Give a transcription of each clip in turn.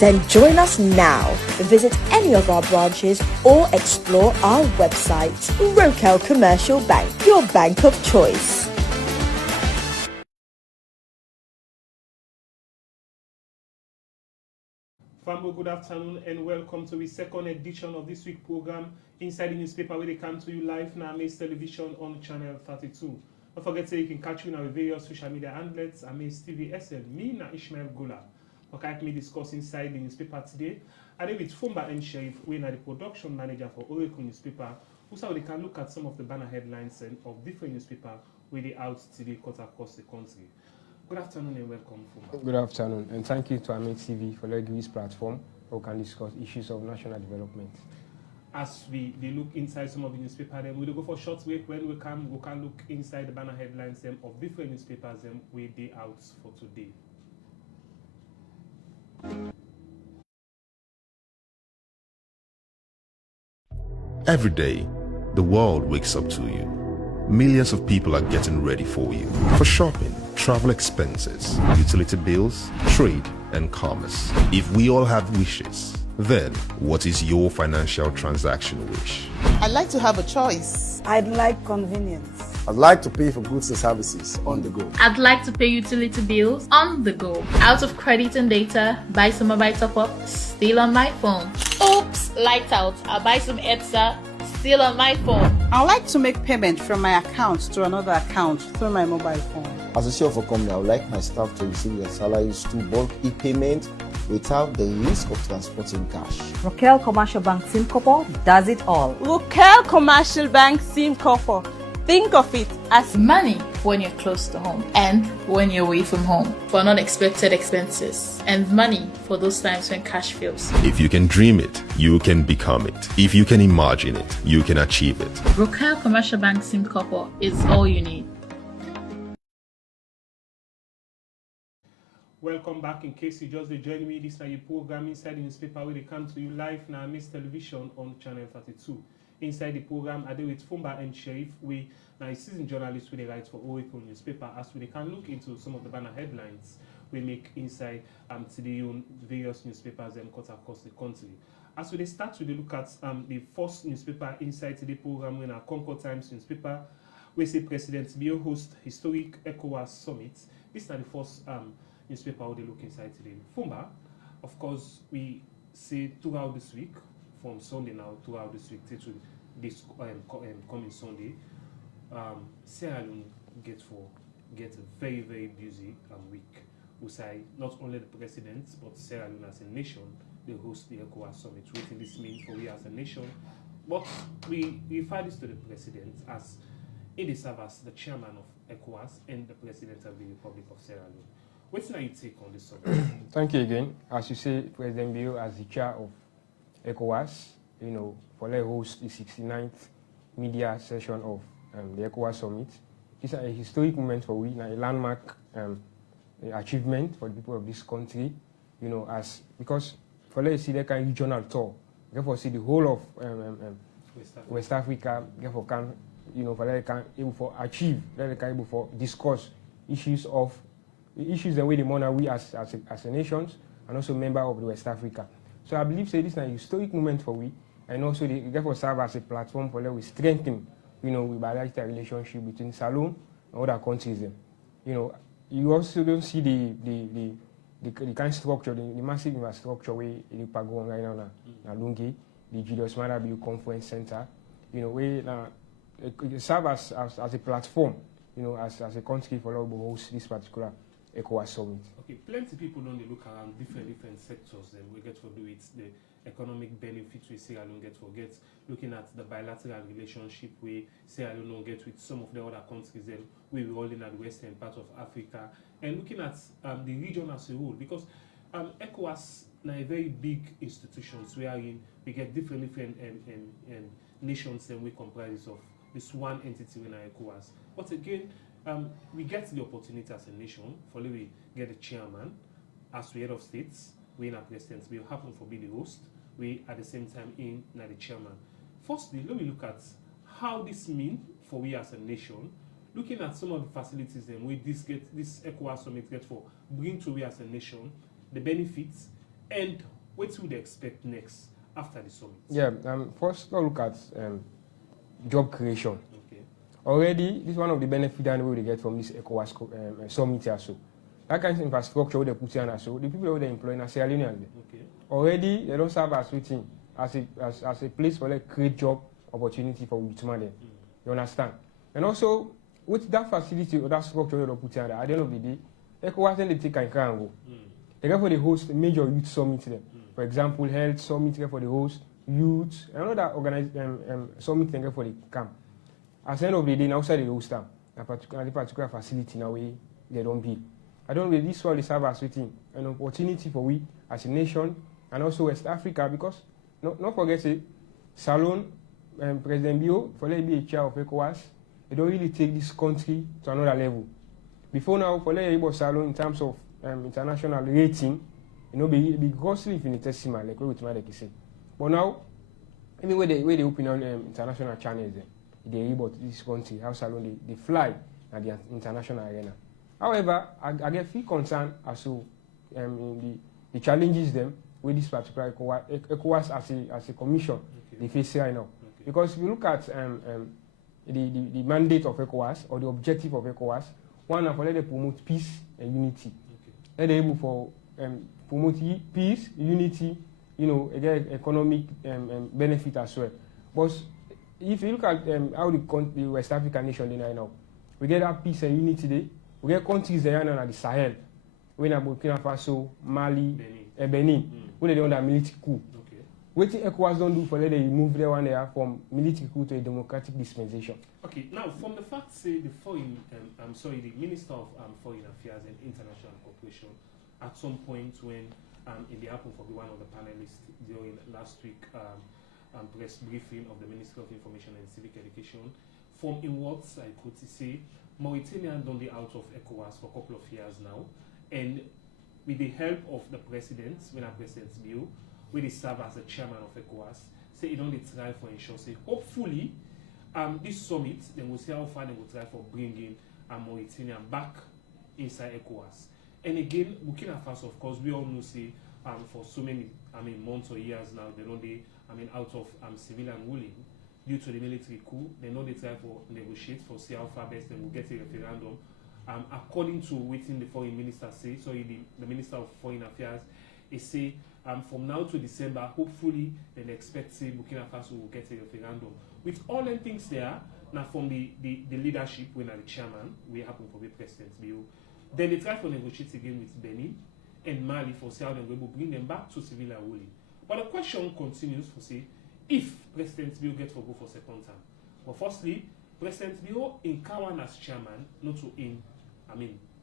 Then join us now. Visit any of our branches or explore our website. Rokel Commercial Bank, your bank of choice. Family, good afternoon and welcome to the second edition of this week's program Inside the Newspaper, where they come to you live now, Amaze Television on channel 32. Don't forget to you can catch me on our various social media outlets, Amaze TV SL, me na Ishmael Gola. Okay, me discuss Inside the Newspaper today. I did with Fumba and Sheriff, we are the production manager for Oracle Newspaper, who so they can look at some of the banner headlines of different newspapers where they out today cut across the country. Good afternoon and welcome, Fumba. Good afternoon, and thank you to Amaze TV for letting this platform where we can discuss issues of national development. As they look inside some of the newspapers, then we'll go for a short break. When we can look inside the banner headlines of different newspapers where they out for today. Every day, the world wakes up to you. Millions of people are getting ready for you. For shopping, travel expenses, utility bills, trade, and commerce. If we all have wishes, then what is your financial transaction wish? I'd like to have a choice. I'd like convenience. I'd like to pay for goods and services on the go. I'd like to pay utility bills on the go. Out of credit and data, buy some mobile top-up, still on my phone. Oops, lights out, I'll buy some EDSA, still on my phone. I'd like to make payment from my account to another account through my mobile phone. As a CEO of a company, I would like my staff to receive their salaries through bulk e-payment without the risk of transporting cash. Rokel Commercial Bank Simcopo does it all. Rokel Commercial Bank Simcopo. Think of it as Money when you're close to home and when you're away from home for unexpected expenses, and money for those times when cash fails. If you can dream it, you can become it. If you can imagine it, you can achieve it. Rokel Commercial Bank Simcopo is all you need. Welcome back. In case you just joined me, this is your program Inside the Newspaper, where they come to you live now, Amaze Television on channel 32. Inside the program, I do with Fumba and Sheriff. We now seasoned journalists with the rights for Oracle Newspaper, as we can look into some of the banner headlines we make inside today on various newspapers and cut across the country. As we start to look at the first newspaper inside today program, when our Concord Times newspaper, we say President Biyo host historic ECOWAS summit. This is the first newspaper how they look inside today. Fumba, of course, we say throughout this week, from Sunday now throughout this week to this coming Sunday, Sierra Leone get a very, very busy week. We say not only the president, but Sierra Leone as a nation, they host the ECOWAS summit. What does this mean for we as a nation? But we refer this to the president as he serves as the chairman of ECOWAS and the president of the Republic of Sierra Leone. What's your take on this subject? Thank you again. As you say, President Biyo as the chair of ECOWAS, for the host the 69th media session of the ECOWAS summit. This is a historic moment for we, a landmark achievement for the people of this country, because for let's see the kind of regional tour, therefore see the whole of West Africa, therefore can, for they can able for achieve, they can able for discuss issues the way the money we as a nations and also member of the West Africa. So I believe this is a historic moment for we, and also they therefore serve as a platform for them we strengthen, with bilateral relationship between Salone and other countries. You also don't see the kind of structure, the massive infrastructure where the Pago right now na Lungi, the Julius Maada Bio Conference Center, where it serve as a platform, as a country for us to host this particular ECOWAS summit. Okay, plenty people don't look around different sectors and we get to do it, the economic benefits we Sierra Leone get for looking at the bilateral relationship we Sierra Leone get with some of the other countries we all in the western part of Africa, and looking at the region as a whole, because ECOWAS now a very big institutions wherein we get different nations and we comprise of this one entity in ECOWAS. But again, we get the opportunity as a nation for we get a chairman as we head of states, we in our presidents, we happen to be the host, we at the same time in the chairman. Firstly, let me look at how this means for we as a nation, looking at some of the facilities and we this ECOWAS summit get for bring to we as a nation, the benefits and what would they expect next after the summit? Yeah, first let's look at job creation. Okay. Already, this is one of the benefits that we get from this ECOWAS summit here. So, that kind of infrastructure they put in, so the people they employ in Sierra Leone. Okay. Already, they don't serve as waiting as a place for like create job opportunity for youth man. You understand? And also, with that facility or that structure they put in there, at the end of the day, ECOWAS then they take and go. They go for the host major youth summit there. For example, health summit there for the host, youth, and other organized summit there for the camp. At the end of the day, outside the host time, a particular facility now they don't build. I don't know this one is serve as waiting an opportunity for we as a nation and also West Africa because not forget it, Salon President Bio for let be a chair of ECOWAS, they don't really take this country to another level. Before now, for let be Salon in terms of international rating, be grossly infinitesimal, like what we say. But now, even where they open on international channels, they about this country, how Salon they fly at the international arena. However, I get few concern as to the challenges them with this particular ECOWAS as a commission they face right now. Because if you look at the mandate of ECOWAS or the objective of ECOWAS, one of let them promote peace and unity. Let them able for promote peace, unity, again economic benefit as well. But if you look at how the West African nation they right now, we get that peace and unity there. We get countries there now at the Sahel, when Burkina Faso, Mali, Benin, when they under military coup. Okay. What the ECOWAS don't do for them, they move there one there from military coup to a democratic dispensation. Okay, now from the fact say the the Minister of Foreign Affairs and International Cooperation, at some point when in the happen for one of the panelists during last week press briefing of the Ministry of Information and Civic Education, from in words I could say Mauritania done the out of ECOWAS for a couple of years now, and with the help of the president, when our president's bill, when he serve as the chairman of ECOWAS, say he don't try for ensure, say hopefully this summit, then we'll see how far they will try for bringing Mauritania back inside ECOWAS. And again, Burkina Faso, of course, we all know say for so many months or years now, they don't out of civilian ruling. Due to the military coup, they know they try for negotiate for see how far best they will get a referendum. According to what the foreign minister say, so the Minister of Foreign Affairs, he say from now to December, hopefully they expect say Burkina Faso will get a referendum. With all them things there, now from the leadership, when the chairman, we happen for the president's bill, then they try to negotiate again with Benin and Mali for see how they will bring them back to civilian ruling. But the question continues for say, if President Bio gets for go for second term. But firstly, President Bio in Kawan as chairman, not to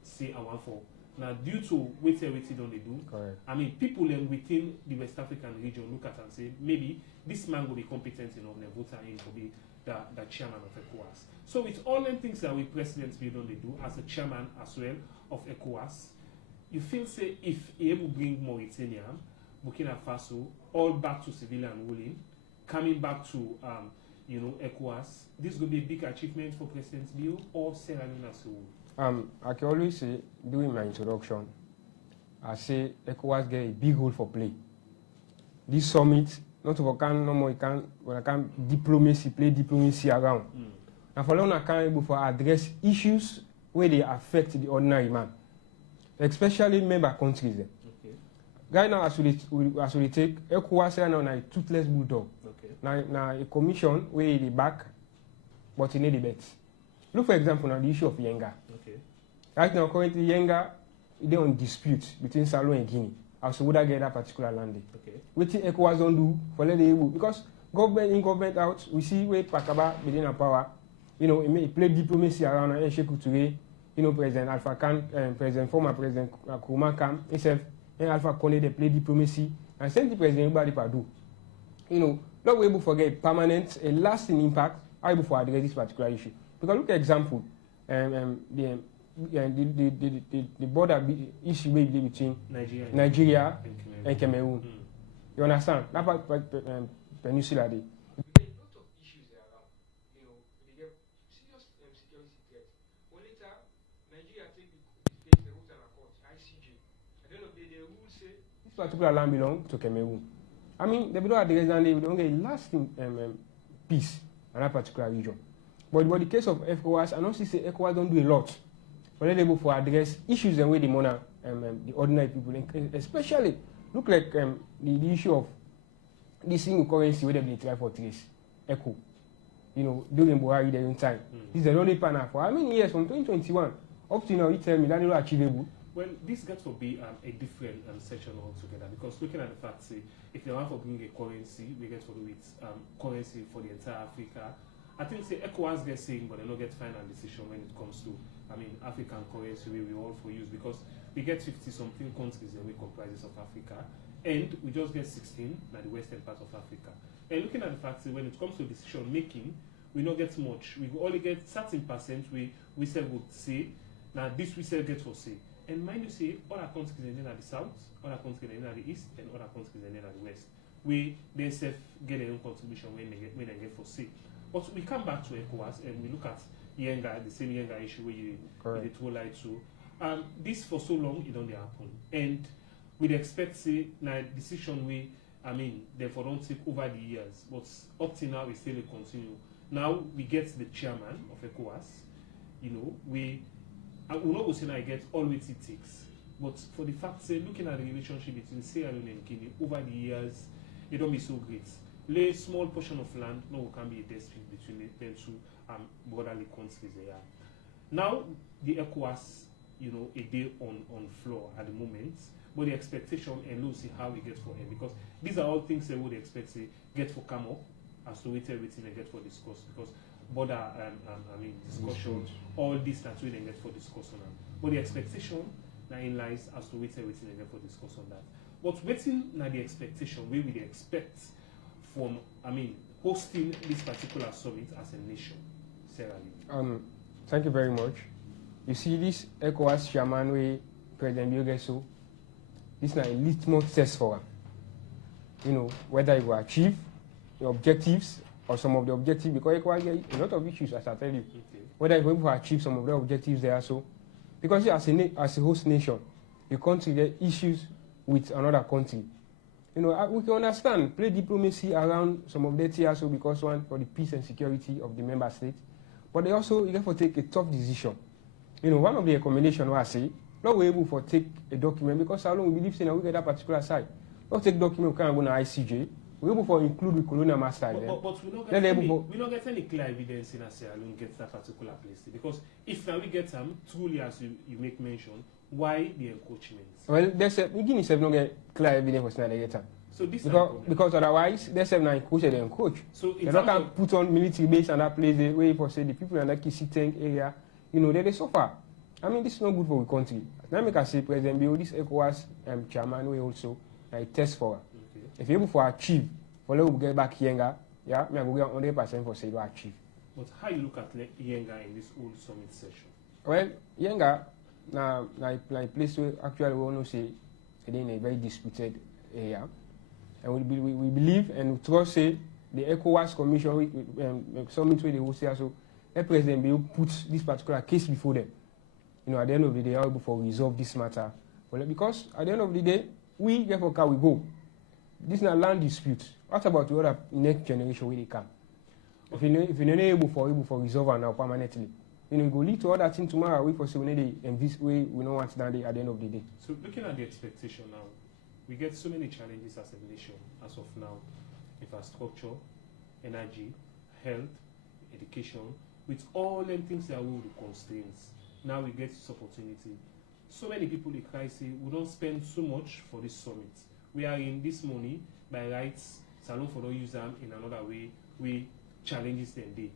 say I want for. Now due to what they don't do, correct. People within the West African region look at and say, maybe this man will be competent enough to vote in to be the chairman of ECOWAS. So with all the things that we President Bio don't do as a chairman as well of ECOWAS, you feel say if he able bring Mauritania, Burkina Faso, all back to civilian ruling, coming back to ECOWAS, this will be a big achievement for President Bio or Sierra Leone as well. I can always say during my introduction, I say ECOWAS get a big role for play. This summit, not for can no more when I can play diplomacy around. And for long I can able to address issues where they affect the ordinary man, especially member countries. Okay. Right now, as we take ECOWAS right now a toothless bulldog. Okay. Now a commission where they back, but in the bet. Look for example now the issue of Yenga. Okay. Right now currently Yenga they on dispute between Salon and Guinea as to whether get that particular land. Okay. What ECOWAS don't do for let they able because government out we see where Pakaba within a power, it play diplomacy around and Sheku Touré, President Alpha Khan, former President Nkrumah Kam, himself, and Alpha Condé they play diplomacy and send the president everybody Padu. Not able to forget permanent, a lasting impact, are able to address this particular issue. Because look at example, the border issue between Nigeria and Cameroon. You understand? That part peninsula there. There's a lot of issues there around. They get serious security threats. But later, Nigeria take the case, they go to the court, ICJ. At the end of the day, the rule say this particular land belongs to Cameroon. I mean, they don't address and they don't get lasting peace in that particular region. But the case of ECOWAS, I don't see say ECOWAS don't do a lot. But they're able to address issues and way the money, the ordinary people, especially look like the issue of this single currency where they try for trace, ECO. You know, during Buhari their own time. This is the only partner for how many years from 2021 up to now. You tell me that is not achievable. Well, this gets to be a different session altogether, because looking at the fact, say, if they want to bring a currency, we get to do it currency for the entire Africa. I think say ECOWAS get saying, but they don't get final decision when it comes to, I mean, African currency we all for use, because we get 50-something countries and we comprises of Africa, and we just get 16 at the western part of Africa. And looking at the fact that when it comes to decision making, we don't get much. We only get certain percent we say would say, now this we say get for say. And mind you say, other countries in the south, other countries in the east, and other countries in the west, we themselves get their own contribution when they get for say. But we come back to ECOWAS and we look at Yenga, the same Yenga issue where you throw light to. This for so long it don't happen, and we'd expect say now decision we, I mean, therefore don't take over the years, but up till now we still continue. Now we get the chairman of ECOWAS. You know, we will not go say I get all it takes, but for the fact say looking at the relationship between Sierra Leone and Guinea over the years, it don't be so great. Lay small portion of land, no, can be a dispute between them two borderly countries there. Now the ECOWAS, you know, a day on floor at the moment, but the expectation and we'll see how we get for him, because these are all things they would expect to get for come up as to wait everything they get for discuss, because border I mean discussion, all this that we get for discussion. But the expectation now in lies as to wait everything they get for discuss on that. But waiting now the expectation we will expect from, I mean, hosting this particular summit as a nation, Sarah Lee. Thank you very much. You see, this ECOWAS chairman, we President Biogeso, this is a litmus test for him. You know, whether he will achieve the objectives or some of the objectives, because ECOWAS get a lot of issues, as I tell you. Okay. Whether he will achieve some of the objectives there, so because as a host nation, you country get issues with another country. You know, we can understand, play diplomacy around some of the TSO because one, for the peace and security of the member states, but they also, you have to take a tough decision. You know, one of the recommendations I say, not we're able to take a document, because how long we believe in we get that particular side. Not take document, we can't go to ICJ, we're able to include the colonial master. But we don't get any clear evidence in Sierra Leone get that particular place. Because if now we get them, truly as you make mention, why the encroachment? Well, there's a beginning of not get clear evidence for they get them. So this because otherwise there's a encroach and encroach. So they don't put on military base on that place the way for say the people in that Kisi tank area, you know, they suffer. I mean, this is not good for the country. Now make us say President Bio, this ECOWAS chairman we also a test for her. Okay. If you're able to achieve, for we get back Yenga, yeah, me I go get 100% for say to achieve. But how you look at Yenga in this whole summit session? Well, Yenga now a place where actually we want to say it in a very disputed area, and we believe and we trust say the ECOWAS Commission summit where they will say also the President Bio puts this particular case before them. You know, at the end of the day, how able to resolve this matter. Well, because at the end of the day, we therefore can we go. This is not land dispute. What about the other next generation where they come? Okay. If you're not able for resolve now permanently, you know, it will lead to other things tomorrow. We foresee we need and this way we don't want that at the end of the day. So looking at the expectation now, we get so many challenges as a nation as of now: infrastructure, energy, health, education, with all them things that will the constraints. Now we get this opportunity. So many people in crisis, we don't spend so much for this summit. We are in this money by rights. Salon for don't use them in another way. We challenges them day.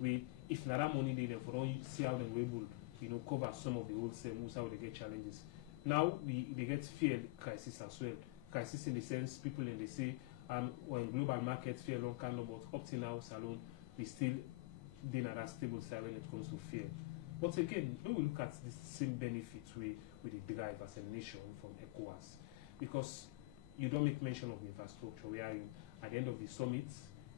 We if not that money they for don't see how they will, you know, cover some of the old moves how they get challenges. Now they get fear crisis as well. Crisis in the sense people and they say when global market fear long kind of, but up till now Salon we still been at a stable side when it comes to fear. But again, when we look at the same benefits we derive as a nation from ECOWAS, because you don't make mention of infrastructure. We are at the end of the summit,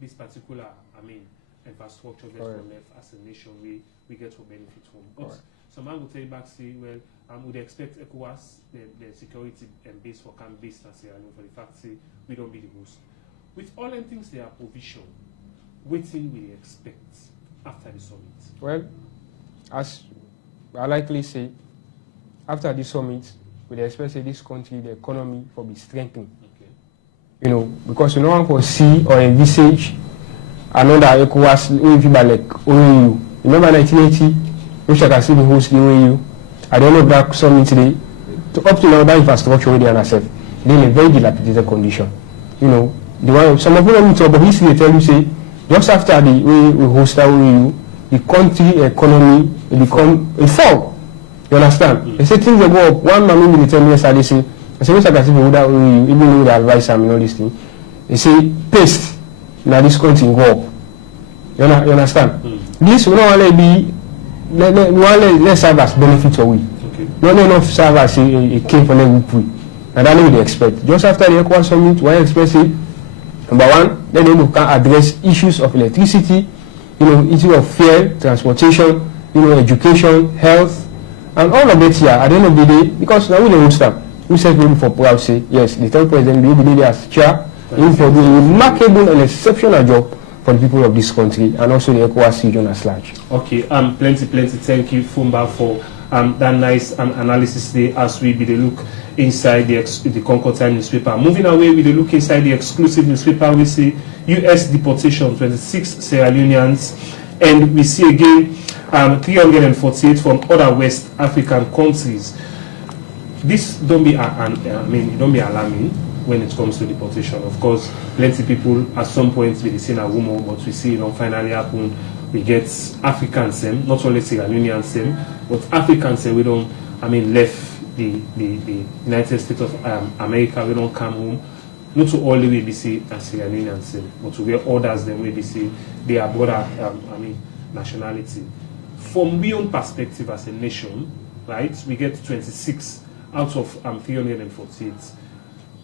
this particular, I mean, infrastructure gets left as a nation we get to benefit from. But some man will tell you back, say, well, would expect ECOWAS, the security base for camp based in Sierra Leone for the fact, say, we don't be the host. With all them things, they are provision. Waiting we expect after the summit. Well, as I likely say, after the summit, we expect this country, the economy, will be strengthened. Okay. You know, because no one can see or envisage another ECOWAS like OAU. Remember 1980, which can still be host the OAU. At the end of that summit today, up to now, that infrastructure already NSF, they're in a very dilapidated condition. You know, the one some of them talk about history, they tell you say, just after the way we host the OAU, the country economy will become a fall. You understand? They say things will go up. One man will tell me yesterday, say, I say, Mr. Kasifu, without OAU, even though they advise them and all this thing, they say, paste, now this country will go up. You understand? This will not only be, let's serve as benefit for we. Okay. Not enough serve as a king for them we. And that's what they expect. Just after the ECOWAS summit, we expect it. Number one, then they can address issues of electricity, you know, issue of fuel, transportation, you know, education, health, and all of it here at the end of the day, because now we don't understand. We said people for proud say, yes, the third president will be there as chair, he will do a remarkable and exceptional job for the people of this country and also the ECOWAS region as large. Okay, plenty. Thank you, Fumba, for that nice analysis there as we be the look inside the Concord Time newspaper. Moving away with the look inside the exclusive newspaper, we see U.S. deportation, 26 Sierra Leoneans, and we see again 348 from other West African countries. This don't be alarming when it comes to deportation. Of course, plenty people at some point will be seen a rumor, but we see it don't finally happen. We get Africans, not only Sierra Leoneans, but Africans, we don't, left the United States of America, we don't come home. Not to all the way be see as Sierra Leoneans, but to where others them we be see they are broader nationality. From my own perspective as a nation, right, we get 26 out of 348.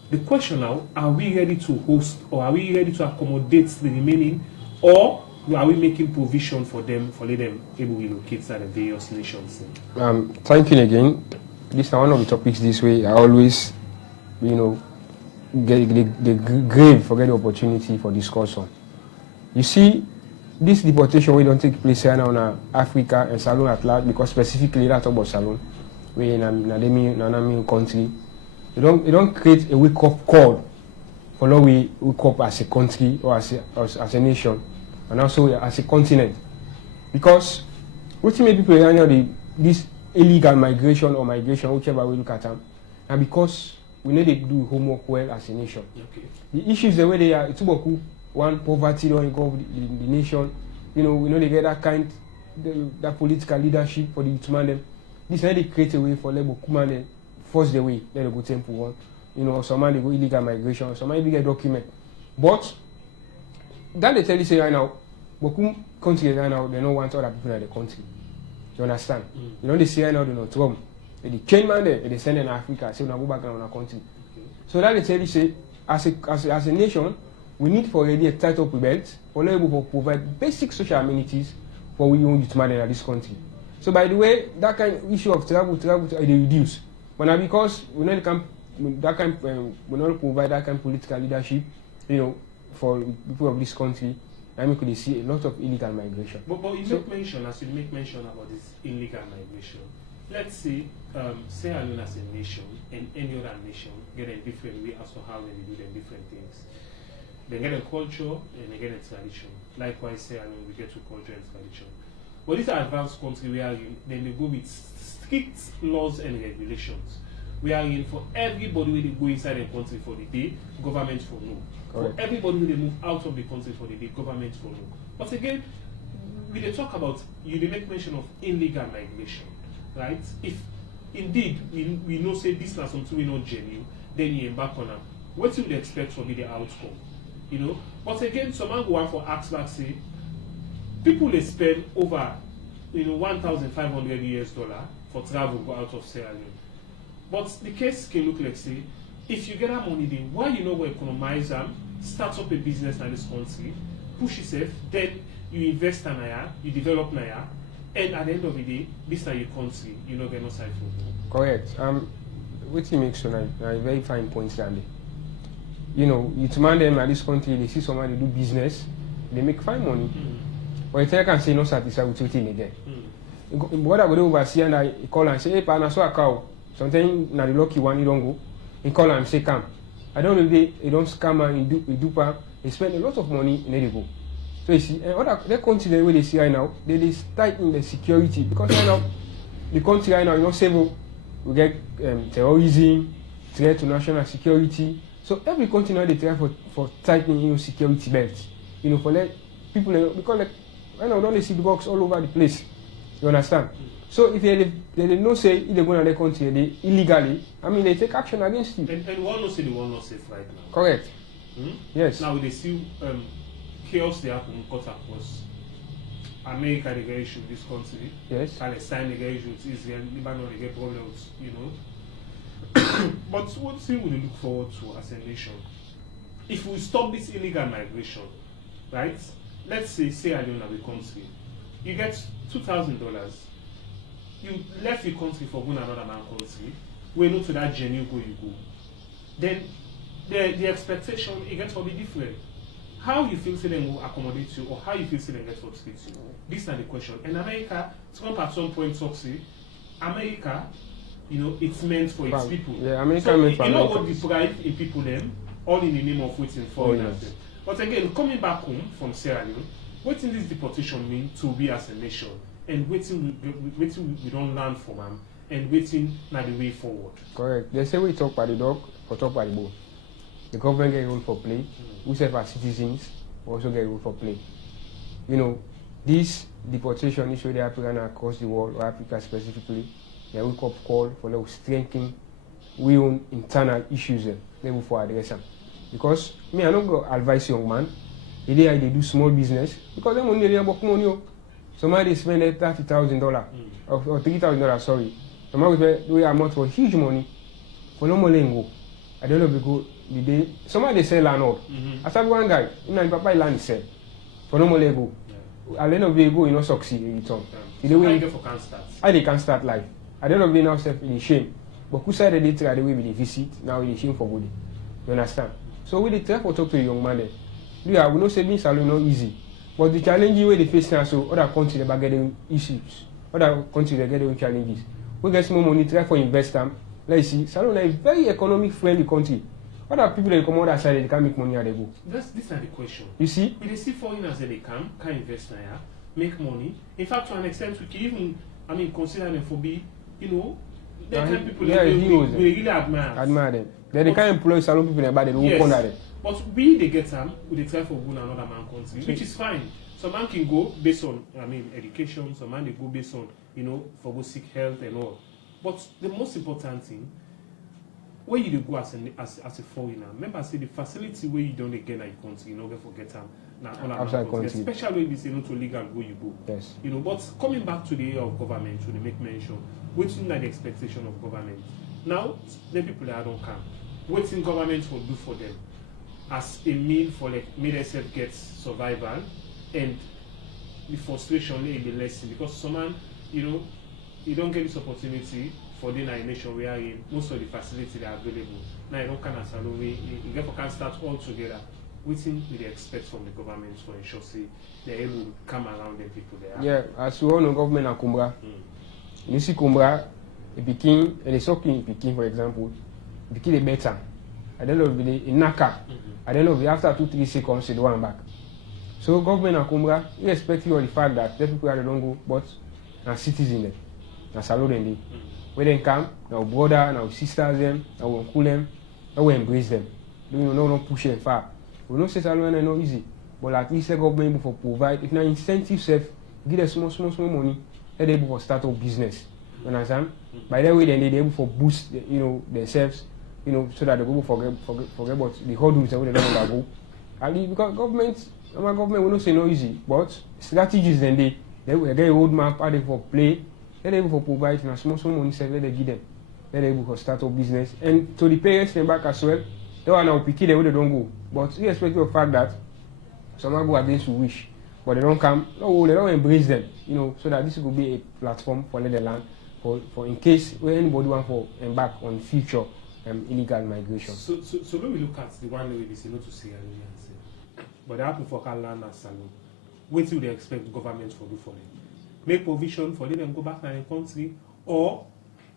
The question now, are we ready to host or are we ready to accommodate the remaining, or are we making provision for them, for let them able to relocate to the various nations? Thank you again. This is one of the topics this way. I always, you know, get the grave forget the opportunity for discussion. You see, this deportation we don't take place here now in Africa and Salon at large, because specifically that about Salon, we in a country. It don't create a wake-up call for how we wake up as a country or as a nation, and also as a continent. Because what made people right now this illegal migration or migration, whichever way you look at them, and because we need to do homework well as a nation. Okay. The issues the way they are, it's about one, poverty don't engulf the nation. You know, we know they get that political leadership for the human them. This is how they create a way for them to force the way, then they go temple one. You know, some man they go illegal migration, some man they get document. But that they tell you say right now, Bokum country right now, they don't want other people in the country. You understand? You know they say right now they don't Trump. They change man there, they send in Africa, say we go back in our country. Okay. So that they tell you say, as a nation, we need for already a tight up belt for able to provide basic social amenities for we own youth man in this country. So by the way, that kind of issue of travel they reduce. But now because we not provide that kind of political leadership, you know, for people of this country, I mean, could see a lot of illegal migration. But you make mention about this illegal migration. Let's say Sierra Leone as a nation and any other nation get a different way as to how they do them different things. They get a culture and they get a tradition. Likewise, Sierra Leone, we get to culture and tradition. But this advanced country we are in, then they go with strict laws and regulations. We are in for everybody when they go inside the country for the day, government for no. Correct. For everybody when they move out of the country for the day, government for no. But again, we they talk about, you make mention of illegal migration, right? If indeed we know say this is something we not genuine, then you embark on them. What do you expect from the outcome? You know? But again, someone go on for ask back say, people they spend over $1,500 for travel go out of Sierra Leone. But the case can look like say, if you get that money then why you know go economize them, start up a business in this country, push yourself, then you invest in Naya, you develop Naya, And at the end of the day, this is your country, you know, get no side for. Correct. What you make so now very fine points there. You know, you demand them at this country, they see somebody do business, they make fine money. But if I can say no satisfied with what thing again. What I go oversee and I call and say, hey, partner, so a cow. Sometimes now the lucky one, you don't go. He call and say, come. I don't know, they don't scam and he do, they spend a lot of money and they go. So you see, and other they country the way they see right now, they tighten the security because right now the country right now, you know, several we get terrorism, threat to national security. So every country now they try for tightening, you know, security belts. You know, for let people because like right now don't they see the box all over the place. You understand? So if they don't say if they go to their country they illegally, I mean they take action against you. And one not say the one not safe right now. Correct. Yes. Now they see chaos they happen cut across America they get issue with this country. Yes. Palestine they get issue with Israel, Lebanon they get problems, you know. But what thing we look forward to as a nation? If we stop this illegal migration, right? Let's say Sierra Leone as a country, you get $2,000. You left the country for going another man country, we know to that journey you go. Then the expectation it gets to be different. How you feel say them will accommodate you or how you feel say them get to treat you. This is not the question. And America, Trump at some point talks say, America, you know, it's meant for its people. Yeah, America so meant for you know America. what deprive in people them, all in the name of waiting for yes. But again, coming back home from Sierra Leone, what in this deportation mean to be as a nation? And waiting we don't learn from them and waiting now the way forward. Correct. They say we talk by the dog or talk by the bone. The government get a role for play. We self as citizens also get a role for play. You know, this deportation issue they happen across the world or Africa specifically, they wake up call for them strengthening we own internal issues they will for address them. Because me I don't go advise young man, the day they do small business because them only they work money. Somebody spend $30,000 or $3,000, sorry. Somebody do amount for huge money for no money go. I don't know if we go the day somebody sell land all. I said one guy, you know, papa land sell for no money go. At the end of the day go, you know, succeed in return. How they can start life. At the end of the day now self in shame. But who said they try the way we visit, now in shame for body. You understand? So we try to talk to a young man there. We know saving salary not easy. But the challenge where they face now, so other countries they get their issues. Other countries they get their challenges. We get more money, try for invest them. Let's see, Salon is a very economic friendly country. Other people that come other side they can make money and they go. This is not the question. You see? We see foreigners that they can invest now, make money. In fact, to an extent, we can even consider them for be, you know, the kind of people that we really admire. Admire them. They can't employ Salon people but they don't under them. But we they get them, we try for going another man country, which is fine. Some man can go based on education, some man they go based on, you know, for go seek health and all. But the most important thing, where you go as a foreigner, remember say the facility where you don't again at your country, you know, forget them outside country. Especially when you say not to legal go you go. Yes. You know, but coming back to the area of government, to make mention, what's not the expectation of government. Now, the people that don't come, what's in government will do for them as a mean for like made themselves get survival and the frustration may be less because someone, you know, you don't get this opportunity for the nation we are in, most of the facilities are available. Now you don't kind of salary, you can start all together. Waiting we expect from the government to ensure say they're able to come around the people there. Yeah, as we all know government and Kumbra. You see Kumbra, it became and it's okay Peking for example, it became a better. I don't know if in Naka. I don't know if after 2-3 seconds they one back. So government and Kumbra, irrespective of the fact that the people don't go, but are citizens there. Na salute them. When they come, now brother, now sisters them, now we cool them, now we embrace them. Don't push them far. We don't say salute is not easy, but at least the government will provide. If not incentive self, give them small money, they're able to start up business. You understand? By that way, then they're able to boost, themselves, so that they go forget about the hurdles that they don't want to go. At least because our government will not say no easy, but strategies then they will get a roadmap how they for play. They're able to provide small money, they give them. They're able to start up business. And to the parents them back as well, they are now picking the way they don't go. But irrespective of the fact that some go against your wish, but they don't come. No, they don't embrace them. You know, so that this will be a platform for the land for in case when anybody want to embark on future illegal migration. So when we look at the one way we say not to see and but they happen for land as salon. What do they expect the government to do for them? Make provision for them go back to their country, or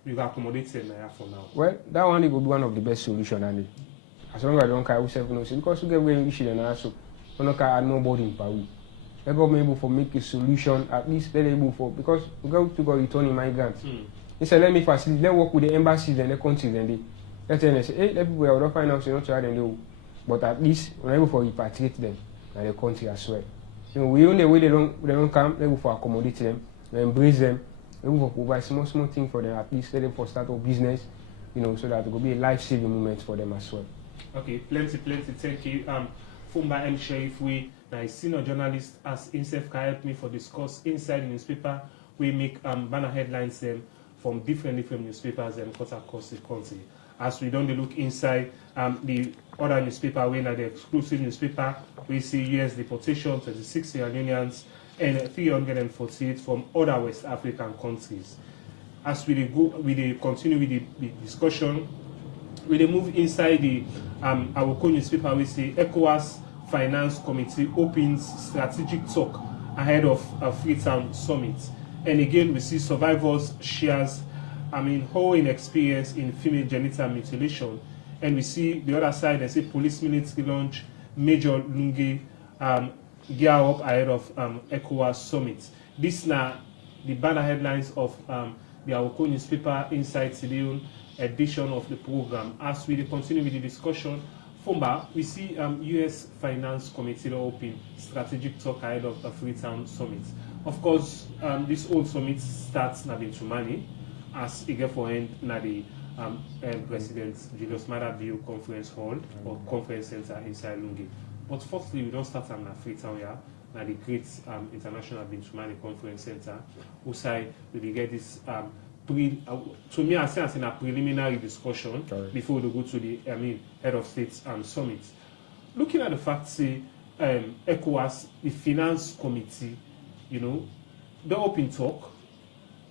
we will accommodate them for now. Well, that one will be one of the best solutions, and as long as I don't care, we say because we get very rich and also we don't care nobody in Paris. The government able for make a solution at least they're able for because we got to go returning migrants. They say let me facilitate, let work with the embassies and the countries and they let them say, hey, let people will not find out so not to them do, but at least we're able for repatriate them and the country as well. You know, we own the way they don't come, able for accommodate them, we embrace them, able for provide small things for them, at least let them for start a business, you know, so that it will be a life-saving moment for them as well. Okay, plenty, thank you. Fumba M. Sheriff, we a senior journalist as himself can help me for discuss inside the newspaper. We make banner headlines from different newspapers and cut across the country. As we don't look inside the other newspaper, we are the exclusive newspaper, we see US deportation, 36 Iranians and 348 from other West African countries. As we continue with the discussion, we move inside the our newspaper, we see ECOWAS Finance Committee opens strategic talk ahead of a Freetown Summit. And again, we see survivors shares, whole inexperience in female genital mutilation. And we see the other side, they say police military launch, Major Lungi gear up ahead of ECOWAS Summit. This now the banner headlines of the Awoko newspaper inside Sideon edition of the program. As we continue with the discussion, Fumba, we see US Finance Committee open strategic talk ahead of the Freetown Summit. Of course, this whole summit starts in Tumani as it get for end na the President Julius Maada Bio Conference Hall or Conference Center inside Lungi. But firstly, we don't start on Freetown here, na the great International Bintumani Conference Center, who say we get this to me, I say as in a preliminary discussion before we go to the head of states summit. Looking at the fact, say ECOWAS, the finance committee, you know, the open talk,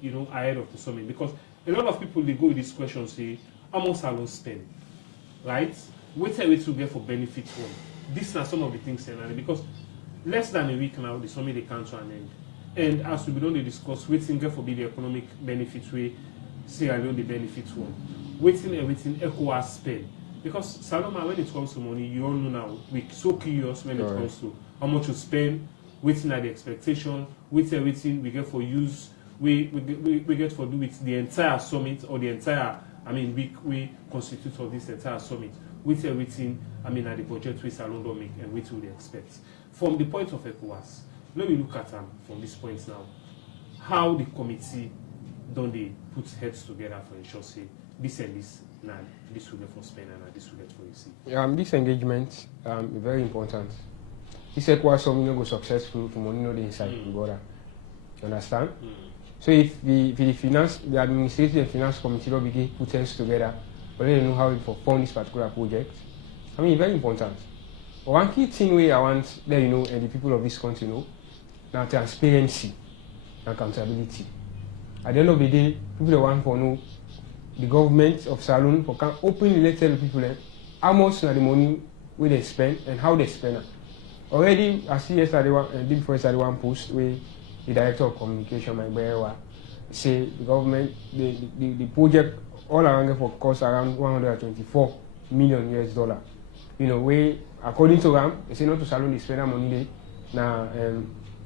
you know, ahead of the summit, because a lot of people they go with this question say, how much I will spend, right? Wait till we to get for benefit one. These are some of the things, because less than a week now, the summit they come to an end. And as we don't discuss, waiting for the economic benefit way, Sierra Leone the benefit one. Waiting everything ECOWAS spend. Because Saloma, when it comes to money, you all know now, we're so curious when it comes to how much you spend, waiting at the expectation, with everything we get for use, we get for do with the entire summit or the entire we constitute of this entire summit, with everything at the budget we Salon don't make and what we expect. From the point of ECOWAS, let me look at from this point now, how the committee don't they put heads together for ensure say this and this, now this will get for spend and this will get for receive. This engagement is very important. This ECOWAS summit will go successful for money no dey inside the border. You understand? So if the administrative and finance committee don't begin put heads together, but they know how to fund this particular project, very important. But one key thing I want let you know and the people of this country know, now transparency and accountability. At the end of the day, people want to know the government of Salone for can openly tell the people how much the money where they spend and how they spend it. Already, I see yesterday one post where the director of communication, Mike Berewa, say the government, the project all around for cost around $124 million. You know, where according to them, they say not to Salone they spend that money there. Now,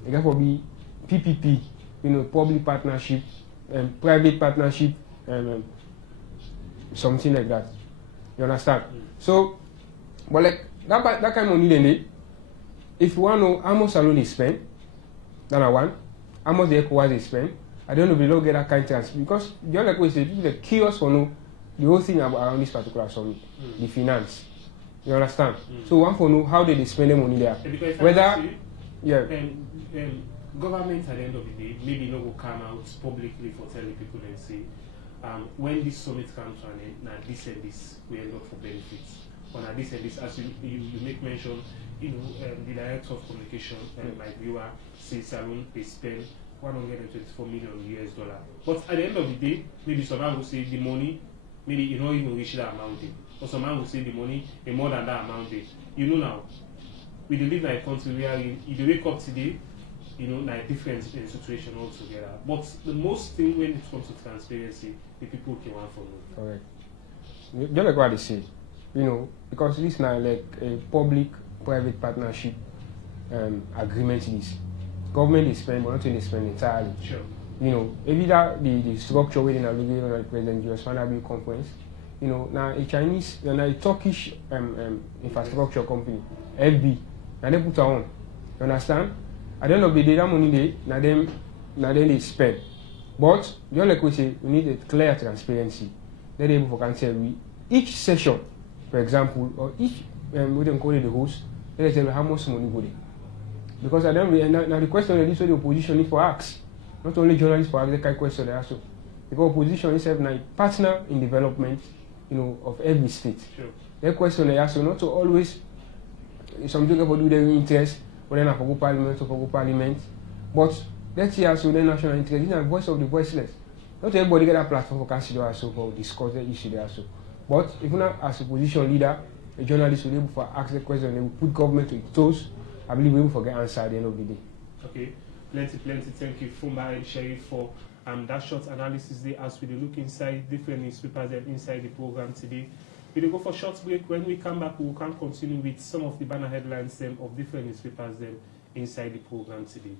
it can be PPP, you know, public partnership, private partnership, something like that. You understand? So, but like that kind of money they need. If you want to know how much Salone they spend, that's one. How much the ECOWAS they spend, I don't know if they don't get that kind of chance because the other question is people are curious for know the whole thing around this particular summit, the finance. You understand? So one for know how they spend the money there. Whether government at the end of the day maybe not will come out publicly for telling people and say when this summit comes to an end, now this and this we end up for benefits. on this and this, as you make mention, the director of communication, my viewer, says Salone, they spend $124 million. But at the end of the day, maybe someone will say the money, maybe you not even reach that amount, or someone will say the money is more than that amount. Now, we live in a country where you wake up today, like different situation altogether. But the most thing when it comes to transparency, the people can want for me. Correct. Just like what they say, because this now like a public-private partnership agreement is. Government is spend, but not only spend entirely. Sure. Every the structure within the President George conference, now a Chinese and a Turkish infrastructure company, FB, now they put on. You understand? At the end of the day, that money now they spend. But just like we say, we need a clear transparency. Let them can tell we each session, for example, or each we can call it the host, let us tell how much money go there. Because at the end of the day, now the question is what the opposition need for ask. Not only journalists for ask the kind of question they also. Because opposition is a partner in development, of every state. Sure. Their question they ask not to always some people do their interest, but then for parliament. But let's see also the national interest. This is the voice of the voiceless. Not everybody get a platform for consider also for discuss the issue there also. But if you not as a opposition leader, a journalist will be able to ask the question, they will put government to its toes. I believe we will forget answer at the end of the day. Okay, plenty. Thank you, Fumba and Sheriff, for that short analysis there as we look inside different newspapers and inside the program today. We'll go for a short break. When we come back, we can continue with some of the banner headlines of different newspapers inside the program today.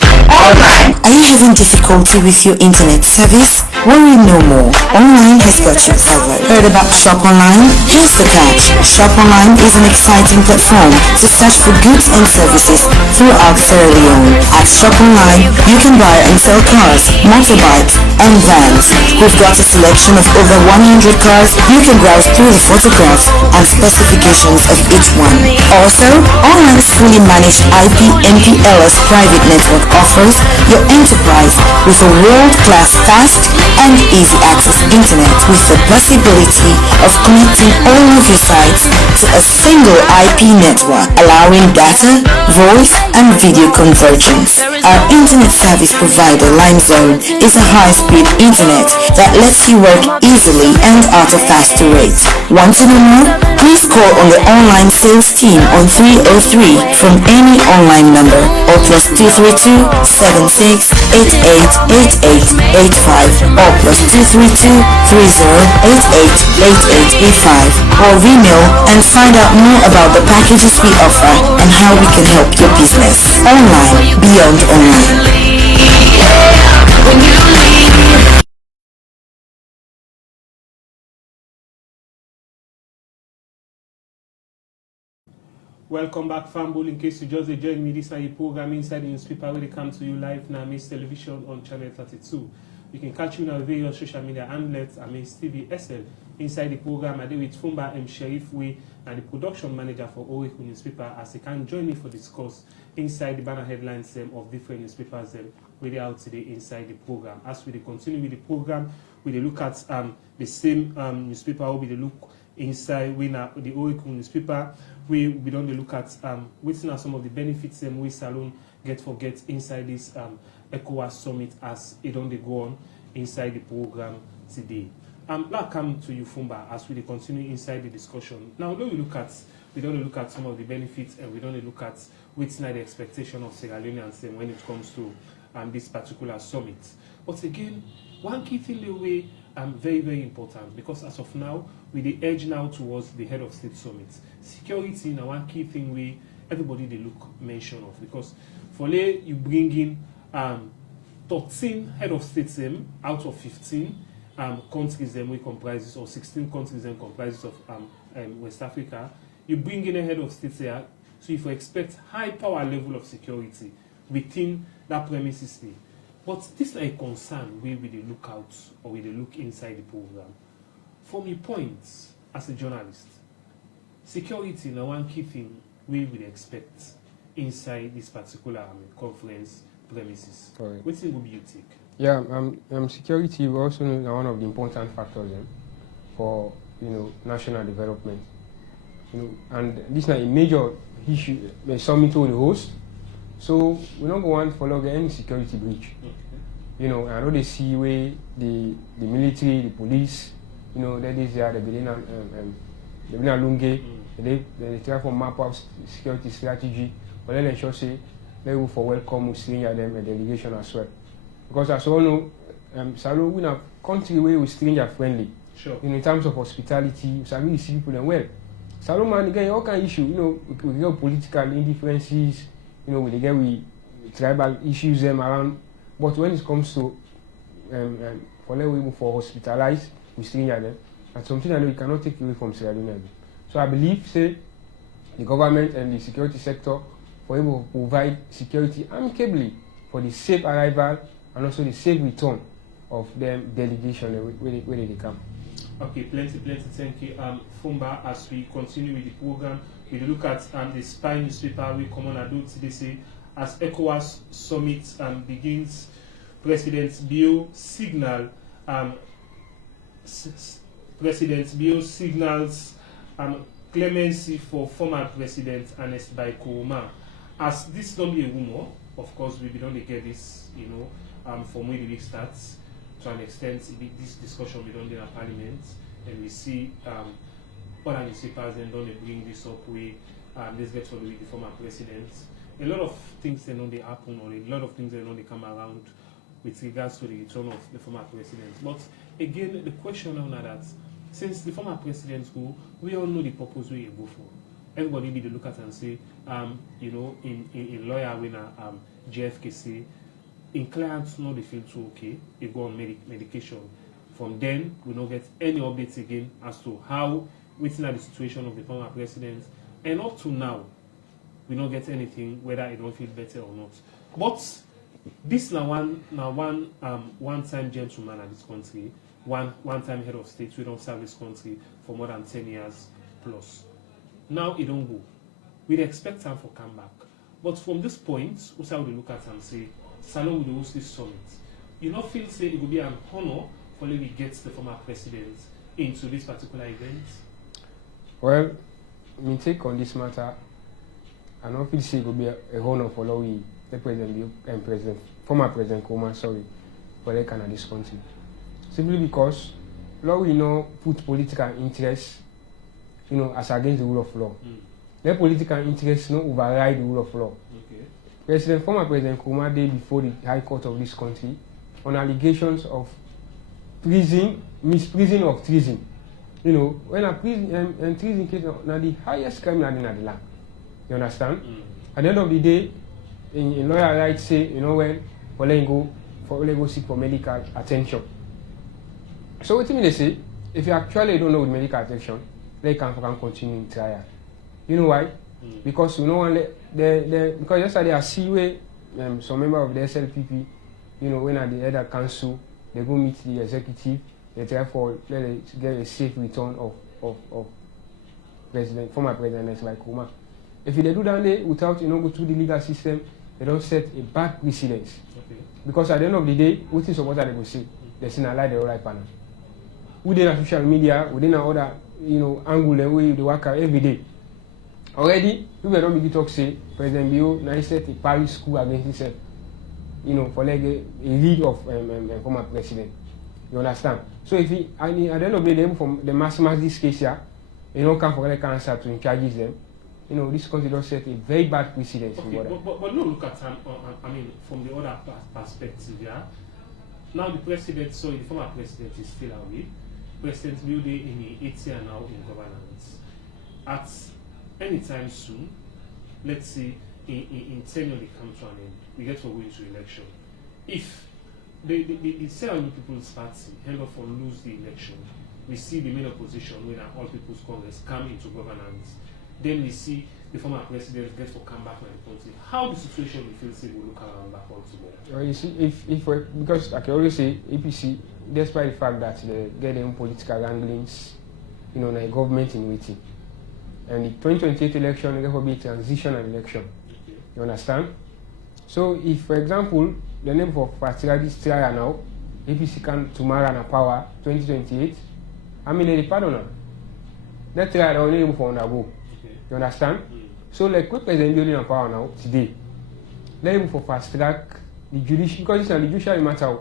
Are you having difficulty with your internet service? Worry no more. Online has got you covered. Heard about Shop Online? Here's the catch. Shop Online is an exciting platform to search for goods and services throughout Sierra Leone. At Shop Online, you can buy and sell cars, motorbikes, and vans. We've got a selection of over 100 cars. You can browse through the photographs and specifications of each one. Also, Online's fully managed IP/MPLS private network offers your enterprise with a world-class fast and easy access internet with the possibility of connecting all of your sites to a single IP network, allowing data, voice, and video convergence. Our internet service provider, LimeZone, is a high-speed internet that lets you work easily and at a faster rate. Want to know more? Please call on the online sales team on 303 from any online number or +232 76 88 88 85 or +232 30 88 88 85 or email and find out more about the packages we offer and how we can help your business. Online, beyond online. Welcome back, Fambul. In case you just joined me, this is a program inside the newspaper where they come to you live now, Amaze Television on Channel 32. You can catch me on various social media outlets, Amaze TV SL. Inside the program, I deal with Fumba M. Sheriff, and the production manager for Oreku newspaper, as they can join me for discuss inside the banner headlines of different newspapers where they are out today inside the program. As we continue with the program, we look at the same newspaper, we look inside the Oreku newspaper. We don't look at what are some of the benefits we Salone get inside this ECOWAS summit as it don't go on inside the program today. Now come to you, Fumba, as we continue inside the discussion. Now we don't look at some of the benefits and we don't look at what's not the expectation of Sierra Leoneans when it comes to this particular summit. But again, one key thing the way very, very important, because as of now, we the edge now towards the head of state summit. Security now one key thing we everybody they look mention of, because for you bring in 13 head of states out of 15 countries we comprises, or 16 countries comprises of West Africa. You bring in a head of states here, so if you expect high power level of security within that premises there. But this is a concern we will look out or we look inside the program. From your points as a journalist, security now one key thing we will expect inside this particular conference premises. Correct. What thing will be you take? Yeah, security also one of the important factors for national development. you know, and this is not a major issue, summit to the host. So we don't go on follow any security breach. You know, I know they see where the military, the police, you know, that is there, the Belina Lunge, they try to map out security strategy, but then they should say they will for welcome Muslim and them a delegation as well. Because as we all know, Salo we a country where we stranger friendly. Sure. You know, in terms of hospitality, so really see people and well. Salo man again all kind of issue, you know, we get political indifferences, you know, we tribal issues them around. But when it comes to for them for hospitalize, we stranger them. That's something I know you cannot take away from Sierra Leone. So I believe, say, the government and the security sector for able to provide security amicably for the safe arrival and also the safe return of them delegation where they come. Okay, plenty, thank you. Fumba, as we continue with the program, we look at the spy newspaper we come on adults they say as ECOWAS summit begins, President Bio signals clemency for former President Ernest Bai Koroma. As this don't be a rumor, of course we don't get this, you know, from where the week starts. To an extent, this discussion we don't in Parliament, and we see other newspapers and don't bring this up where let's get for the former president. A lot of things they know they happen, or a lot of things they know they come around with regards to the return of the former president. But again, the question now that since the former presidents go, we all know the purpose where you go for. Everybody need to look at and say, you know, in lawyer when JFK say, in clients know they feel too okay, they go on medication. From then, we don't get any updates again as to how within the situation of the former president, and up to now, we don't get anything whether it don't feel better or not. But this now one time gentleman at this country, one time head of state, we don't serve this country for more than 10 years plus. Now it don't go. We'd expect time for comeback. But from this point, we start to look at and say, Salon will host this summit. You not feel say it would be an honor for let me get the former president into this particular event? Well, my take on this matter, I don't feel say it would be a honor for Lowy, the former President Koroma, for the Canada this country. Simply because Lowy, you know, put political interests, you know, as against the rule of law. Their political interests no override the rule of law. Okay. Former President Koroma did before the High Court of this country on allegations of misprision of treason. You know, when a treason case now the highest criminal in the land. You understand? At the end of the day, in lawyer rights say, you know, when let go seek for medical attention. So what they say, if you actually don't know with medical attention, they can continue in trial. You know why? Because you know because yesterday I see where some member of the SLPP, you know, when at the head of council, they go meet the executive, they try for get a safe return of former President like Koroma. If they do that without, you know, go through the legal system, they don't set a bad precedence. Okay. Because at the end of the day, what is what they go say? They say lie the right panel. Within a social media, within other, you know, angle and way they work out every day. Already, people don't begin to talk say President Bio now set a Paris school against himself. You know, for like a lead of former president. You understand? So if he at the end of the day, from the mass this case here, you know, come for the cancer to charges them. You know, this country does set a very bad precedence. Okay, but no, look at I mean, from the other perspective, yeah. Now the president, so the former president is still away. President Bio in the 8th year now in governance. At any time soon, let's say in tenure they come to an end, we get to go into election. If the Sierra People's Party end up for lose the election, we see the main opposition when All People's Congress come into governance. Then we see the former president get to come back to the country. How the situation we feel say will look around back altogether? Well, you see, if because I can always say APC, despite the fact that they get their own political wranglings, you know, like government in waiting. And the 2028 election will be a transitional election. Okay. You understand? So if, for example, the name for this trial now, APC can tomorrow na power 2028, I mean they pardon her. That trial only for undergo. You understand? So like what President building on power now today, they're able for fast track the judicial because it's a judicial matter.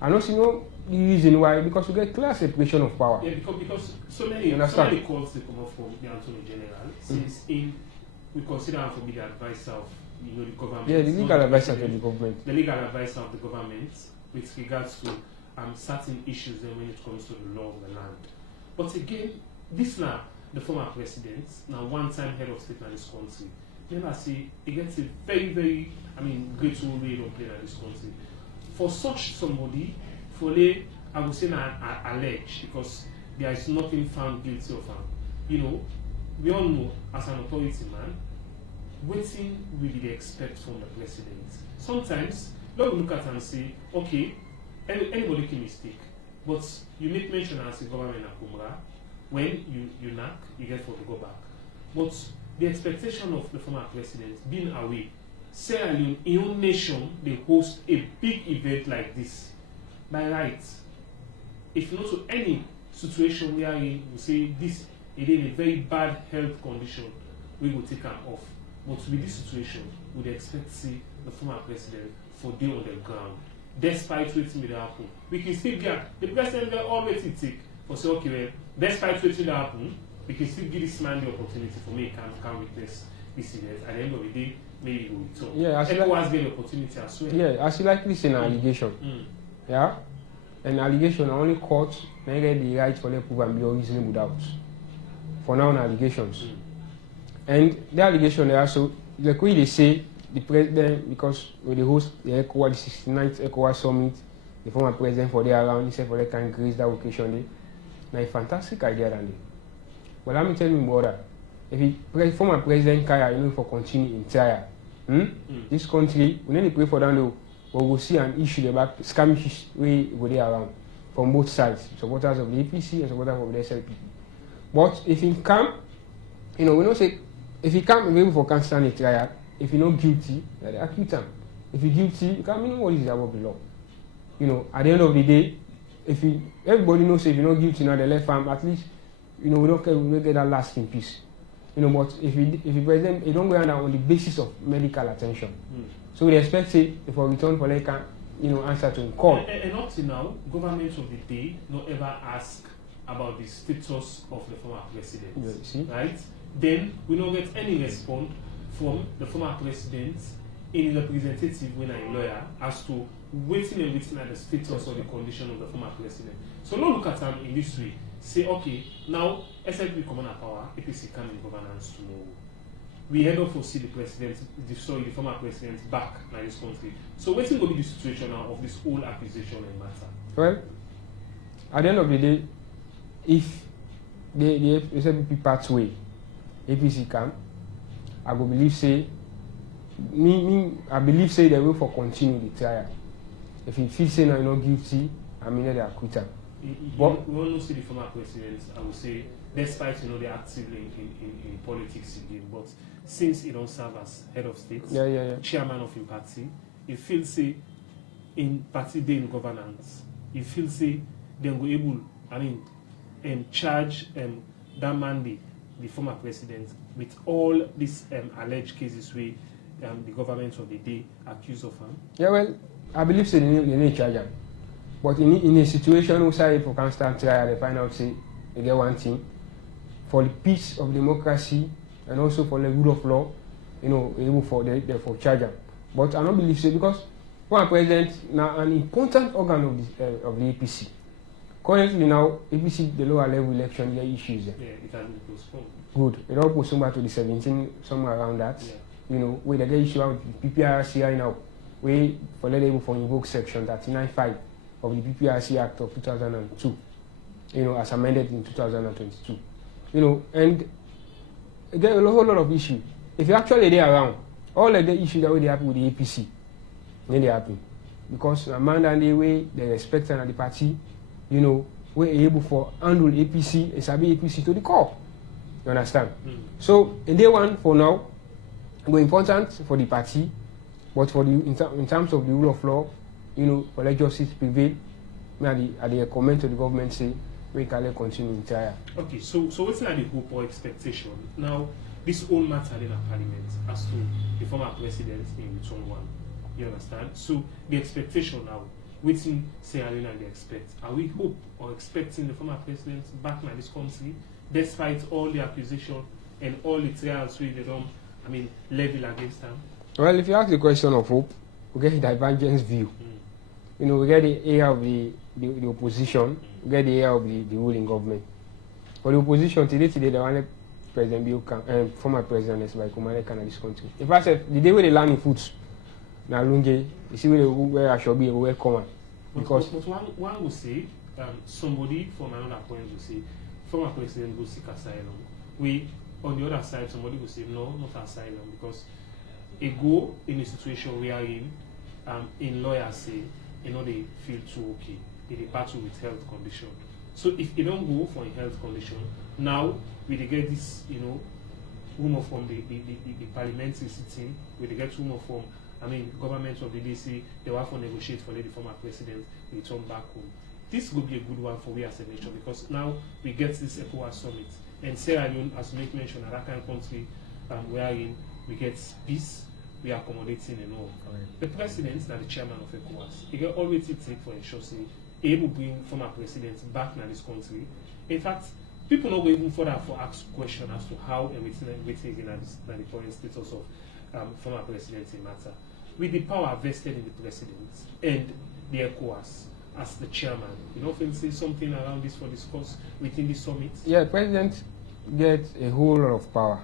And also the reason why because you get clear separation of power. Yeah, because so many calls they come up from the Attorney General since we consider him to be the advisor of the government. Yeah, the legal advisor of the government. The legal advisor of the government with regards to certain issues when it comes to the law of the land. But again, this now the former president, now one-time head of state in this country, remember say he gets a very, very, great role in play in this country. For such somebody, I would say allege because there is nothing found guilty of him. We all know as an authority man, waiting will be the expect from the president. Sometimes, we look at and say, okay, anybody can mistake, but you make mention as a government akumra, when you knock, you get to go back. But the expectation of the former president being away, Sierra Leone, in your nation, they host a big event like this. By right, if not to any situation where we say this is in a very bad health condition, we will take them off. But with this situation, we would expect to see the former president for day on the ground. Despite waiting will happen. We can still get the president will always take for say, okay, well, despite waiting will happen, we can still give this man the opportunity for me can witness this event. At the end of the day, maybe he will return. Yeah, everyone's get the opportunity as well. Yeah, as you like this an allegation. Yeah? An allegation only court may get the right for them to prove and be reasonable doubt. For now, allegations. And the allegation they also, like we they say, the president, because when they host the ECOWAS, the 69th ECOWAS summit, the former president for there around, he said for they can grace that occasion day. Now, a fantastic idea than they. But let me tell you, brother, if the former president Kaya, for continue entire, this country, we need to pray for them though. But we'll see an issue about skirmishes way go there around from both sides, supporters of the APC and supporters of the SLP. But if he come, we don't say if he come maybe for can't stand a trial, if you're not guilty, they acquit him. If you're guilty, you can't mean what is about the law. At the end of the day, everybody knows if you're not guilty now, the left arm, at least, we don't care, we don't get that lasting peace. But if you present, you don't go on the basis of medical attention. So we expect say if we return for like answer to call. And up to now, government of the day not ever ask about the status of the former president. Right? Then we don't get any response from the former president in representative when a lawyer as to waiting and waiting at the status or the condition of the former president. So now look at them in this way. Say, okay, now SLP come on power, APC come in governance tomorrow. We head off to see the president, the former president back in this country. So what's going to be the situation now of this whole accusation and matter? Well, at the end of the day, if the SLP parts way, APC come, I will believe say I believe say they will for continue the trial. If he feels say no, you're not guilty, they acquit him. We all know see the former president, I would say, despite they're actively in politics again, but since he don't serve as head of state, chairman of your party, he feels say in party day in governance, he feels say they will able, charge that mandate, the former president, with all these alleged cases where the government of the day accused of him. Yeah, well, I believe so they need charge him. But in a situation where people can stand trial, they find out say they get one thing. For the peace of democracy and also for the rule of law, able for therefore charge them. But I don't believe so because former president now an important organ of the APC. Currently now APC the lower level election there issues. Yeah, it has been postponed. Good. It all postponed back to the 17th, somewhere around that. Yeah. Where they get issue out with PPRC right now, where for the able for invoke section 39.5 of the PPRC Act of 2002, as amended in 2022. And there are a whole lot of issues. If you actually there around, all of the issues that they happen with the APC, then they happen. Because a man and the way they respect and the party, we're able for handle APC, SAB APC to the core. You understand? So in day one for now, we're important for the party, but for in terms of the rule of law, for let justice prevail, at the comment to the government say we can continue entire. Okay, so what's like the hope or expectation? Now, this whole matter in a parliament as to the former president in return one. You understand? So the expectation now, waiting Sierra Leone they expect. Are we hope or expecting the former president back in this country, despite all the accusation and all the trials we don't, level against them? Well, if you ask the question of hope, we get the divergence view. You know, we get the area of the opposition, we get the area of the ruling government. For the opposition, today the one President Bill former president is by Kumare Kana this country. In fact, the day where they land in foods, now Lunge, you see where I should be welcome. Because but one will say, somebody from another point will say, former president will seek asylum. We, on the other side, somebody will say, no, not asylum, because a go in a situation we are in lawyers say, they feel too okay in a battle with health condition. So if you don't go for a health condition, now we get this, rumor from the parliamentary sitting, we get rumor from, government of the DC, they will have to negotiate for the former president return back home. This will be a good one for we as a nation, because now we get this ECOWAS summit. And Sierra Leone, as you make mention, that kind of country wherein we get peace, we are accommodating and all. Right. The president is the chairman of ECOWAS. He can always take for ensure able to bring former presidents back in this country. In fact, people not go even further for ask question as to how everything is in the current status of former presidents in matter. With the power vested in the president and the ECOWAS as the chairman, you know, if you say something around this for discourse within the summit? Yeah, president gets a whole lot of power,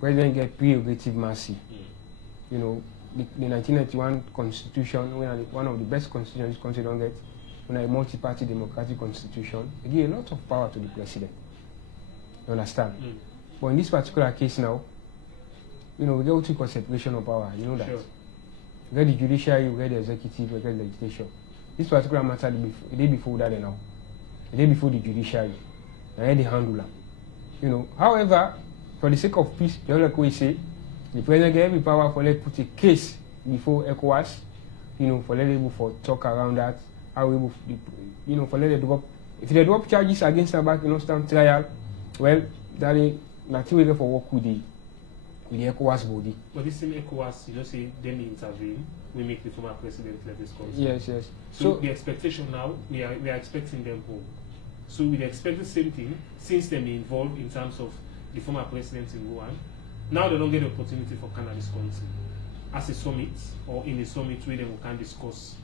President get prerogative mercy. You know, the 1991 constitution, one of the best constitutions this country don't get, a multi-party democratic constitution, they give a lot of power to the president. You understand? But in this particular case now, we get what we call separation of power. You know that. Sure. We get the judiciary, we get the executive, we get the legislature. This particular matter, the day before that now, the day before the judiciary, I had the handler. However, for the sake of peace, just like we say, the president get every power for let put a case before ECOWAS, for let able for talk around that, how we able, for let they drop. If they drop charges against her back, stand trial, well, that is nothing we get for work with the ECOWAS body. But this same ECOWAS, say them intervene, we make the former president let this country. Yes. So the expectation now, we are expecting them home. So we expect the same thing since they be involved in terms of the former president in Wuhan. Now they don't get the opportunity for Canada's country as a summit or in a summit where they can discuss,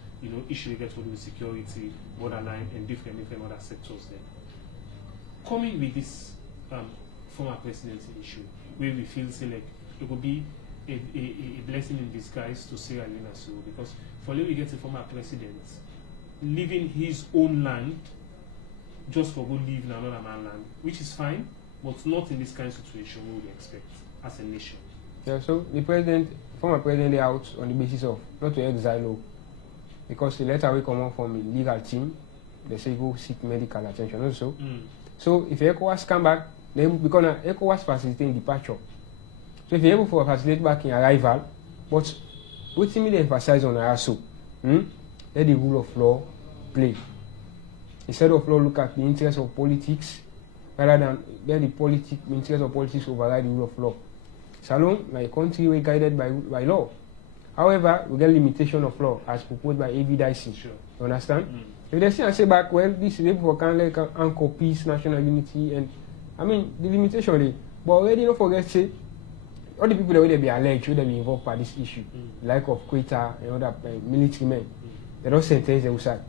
issues related to the security, borderline, and different other sectors there. Coming with this former presidency issue, where we feel like it will be a blessing in disguise to Sierra Leone as well, because for we get a former president leaving his own land just for go live in another man's land, which is fine, but not in this kind of situation we would expect as a nation. Yeah, so the former president, they out on the basis of not to exile, because the letter will come out from the legal team, they say go seek medical attention also. So if ECOWAS come back, then because ECOWAS facilitating departure. So if you're able to facilitate back in arrival, but what they emphasize on also, let the rule of law play. Instead of law, look at the interest of politics, rather than let the interest of politics override the rule of law. Salon, like a country, we're guided by law. However, we get limitation of law as proposed by A.V. Dicey. Sure. You understand? If they say back, well, this is able to anchor peace, national unity, and the limitation. But already don't forget, say, all the people that will be alleged, will be involved by this issue, like of Quetta and other military men, they don't sentence themselves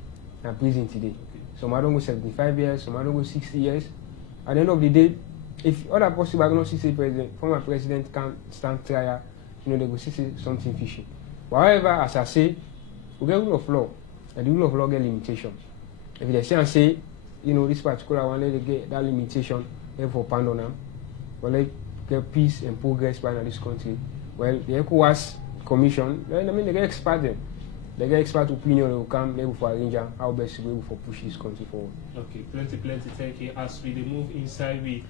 in prison today. Some are don't go 75 years, some are don't go 60 years. At the end of the day, if other possible agnostic former president can stand trial, they go see something fishy. But however, as I say, we get rule of law, and the rule of law get limitation. If they say, this particular one, they get that limitation, therefore pardon them, but they get peace and progress by this country. Well, the ECOWAS Commission, they get expert. They get expert opinion, they will come able for arrange how best to be able to push this country forward. Okay, plenty, thank you. As we move inside, we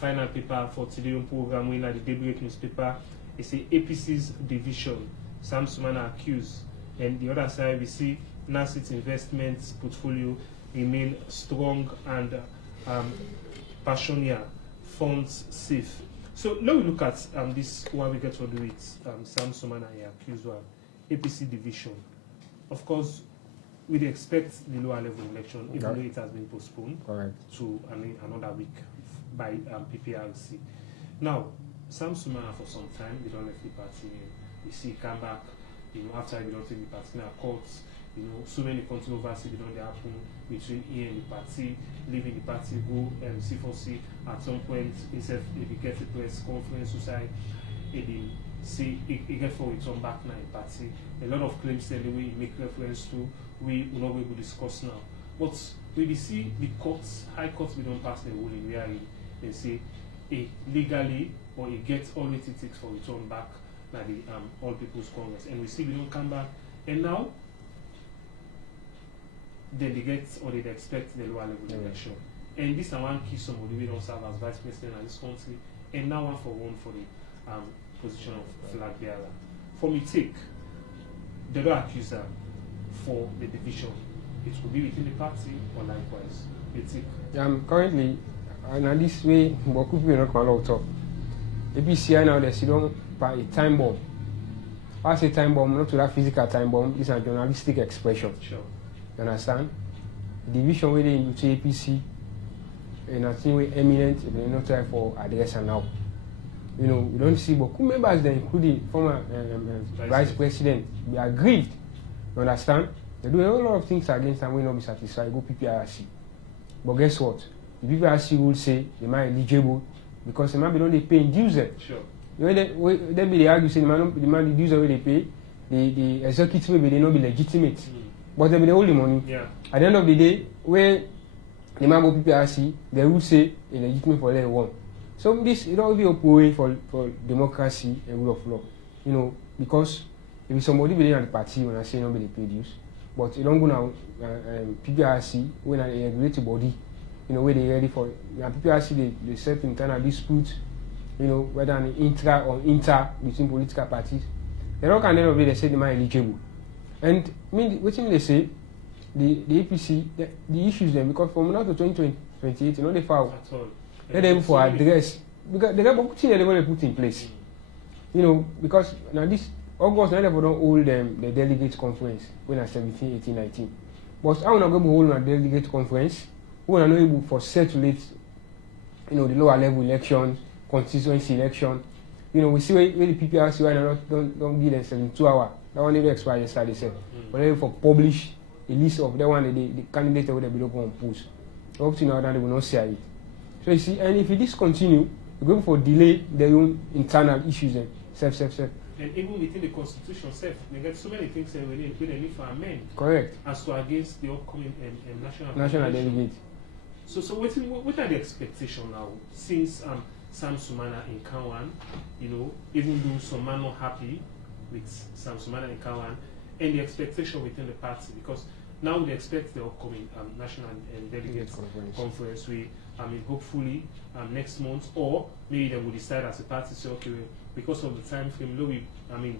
final paper for today's program, we at the Daybreak newspaper, it's a APC's division. Sam Sumana accused, and the other side we see NASIT's investments portfolio remain strong and passionate funds safe. So let me look at this one we get to do with Sam Sumana and accused one APC division. Of course, we'd expect the lower level election, even though it has been postponed to another week by PPRC. Now, Sam Sumana for some time, they don't left the party. We see come back, after they don't take the party now courts, so many controversy they don't happen between he and the party, leaving the party, go C4C at some point, instead if he gets a press conference, society, he say he get for return back now in party. A lot of claims anyway he make reference to, we will not be able to discuss now. But we see the courts, high courts, we don't pass the ruling where they say legally or he gets all it takes for return back now the All People's Congress, and we see we don't come back, and now then they get or they expect the lower level election. And this is one key somebody we don't serve as vice president in this country, and now one for the position of flag bearer. For me take the law accuser for the division, it will be within the party or likewise. Currently, and this way, but people not come out talk. APCI now they sit down by a time bomb. I say time bomb, not to that physical time bomb. This is a journalistic expression. Sure. You understand? The division where they into APC, and I think we're eminent. They not try for address now. We don't see, but who members they including former vice president, they are aggrieved. You understand? They do a whole lot of things against them. We not be satisfied. Go PPRC. But guess what? The PPRC will say they might eligible because they might be don't they pay dues. Sure. They be they argue say the man the dues where they pay, the executive maybe they not be legitimate. But they be the only money. Yeah. At the end of the day, where the man go PPRC, they will say a legitimate for their one. So this it don't be a way for democracy and rule of law. Because if somebody be in the party when I say nobody pay dues, but you don't go now PPRC when a regulated body, where they ready for PPRC they set internal dispute, whether an intra or inter between political parties. They don't can then they say they might eligible. And what they say, the APC the issues them because from now to 2028, they file. Let them for address because they have things they want to put in place. Because now this August, now they don't hold the delegate conference when I 17, 18, 19. But I will not go to hold a delegate conference. We are not able to circulate, the lower level elections, constituency election. We see where the PPRC don't give them 72 hours. That one never expires yesterday, they said. But they for publish a list of that one the candidate that will be going to post. Up to now, they will not see it. So you see, and if this continue, we're going for delay their own internal issues and self. And even within the constitution itself, they get so many things that we need for amend. Correct. As to against the upcoming national delegate. So what are the expectations now since Sam Sumana in Kawan, even though some are not happy with Sam Sumana in Kawan, and the expectation within the party, because now they expect the upcoming national delegate conference. We hopefully next month, or maybe they will decide as a party say okay, because of the time frame,